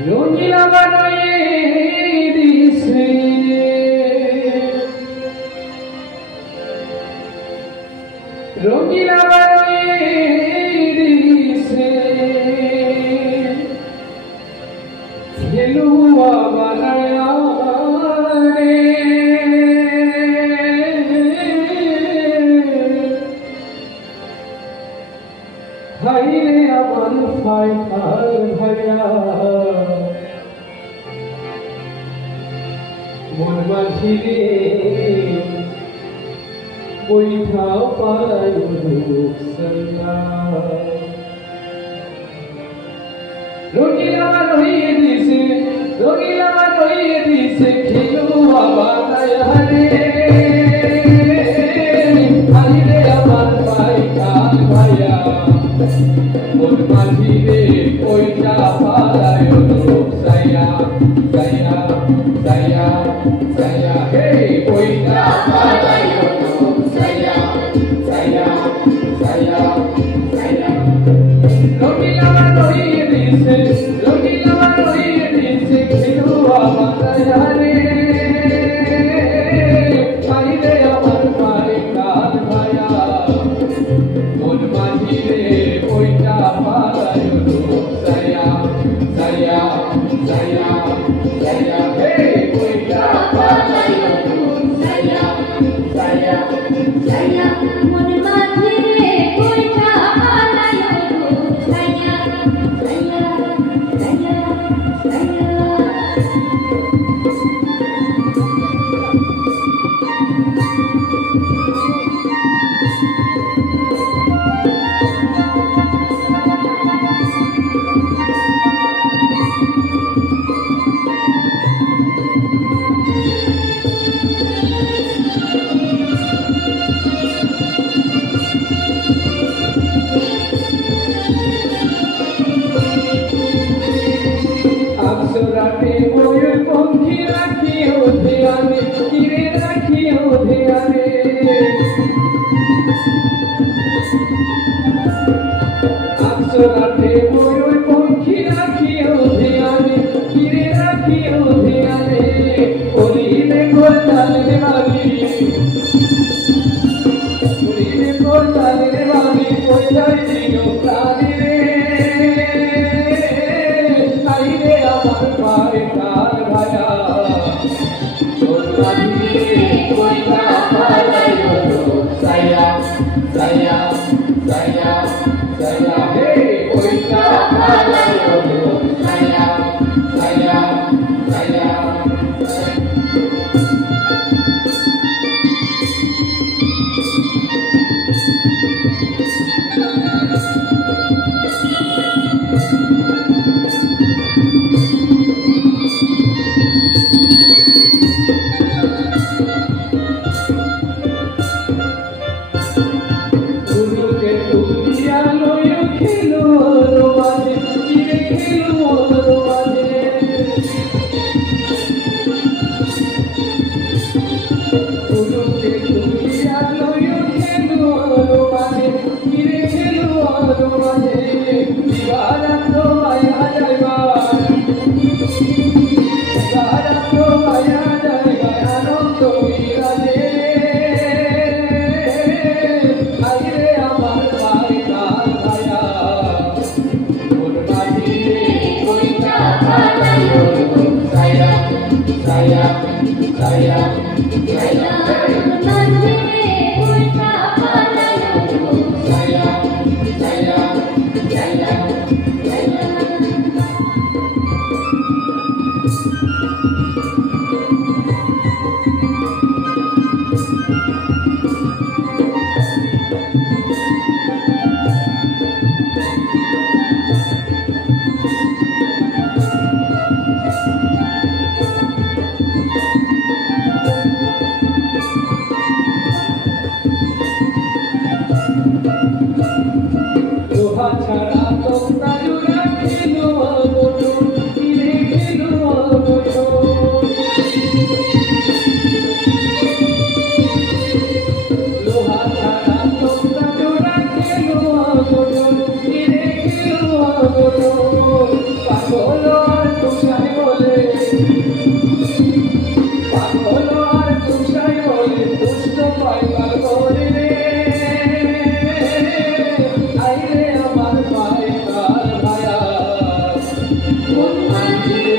রঙিলা বানায়ে দিছে রঙিলা বানায়ে দিছে খেলুয়া বানায়া রে হাইরে আমার ফাইটার ভাইয়া মন মাঝিরে বৈঠাও পায় রূপসল্লা রঙিলা রহিয়ে দিছে রঙিলা রহিয়ে দিছে খেলুয়া বানায়া রে হাইরে আমার ফাইটার ভাইয়া মন মাঝিরে বৈঠা পায় রূপসল্লা সাইয়া সাইয়া সাইয়া হে বৈঠা পায় রূপসল্লা সাইয়া সাইয়া সাইয়া রঙিলা রহিয়ে দিছে রঙিলা রহিয়ে দিছে খেলুয়া বানায়া রে হাইরে আমার ফাইটার ভাইয়া মন মাঝিরে বৈঠা পায় রূপসল্লা সাইয়া সাইয়া সাইয়া হে বৈঠা পায় রূপসল্লা সাইয়া সাইয়া মন মাঝিরে বৈঠা পালায় সাইয়া সাইয়া সাইয়া সাইয়া রাতে ময়ূর পঙ্খী রাখি ধ্যানে কিরে রাখি ধ্যানে রাতে ময়ূর পঙ্খী রাখি ধ্যানে কিরে রাখি ধ্যানে করিলে কোতালে বাড়ি করিলে কোতালে বাড়ি কোথায় দিও প্রাণী রে হাইরে আমার ফাইটার ভাইয়া মন মাঝিরে বৈঠা পায় রূপসল্লা সাইয়া সাইয়া সাইয়া হে বৈঠা পায় রূপসল্লা সাইয়া সাইয়া গুরুকে তুলিয়া লয় খেলো বাজে কিরে খেলো বাজে গুরুকে তুলিয়া লয় খেলো বাজে কিরে খেলো বাজে দিবারাত্র মায়া যাইবা দিবারাত্র মায়া যাইবা আনন্দ বিরাজে হাইরে আমার ফাইটার ভাইয়া মন মাঝিরে বৈঠা পায় রূপসল্লা সাইয়া সাইয়া সাইয়া মন মাঝিরে বৈঠা পালায় সাইয়া সাইয়া সাইয়া সাইয়া মন মাঝে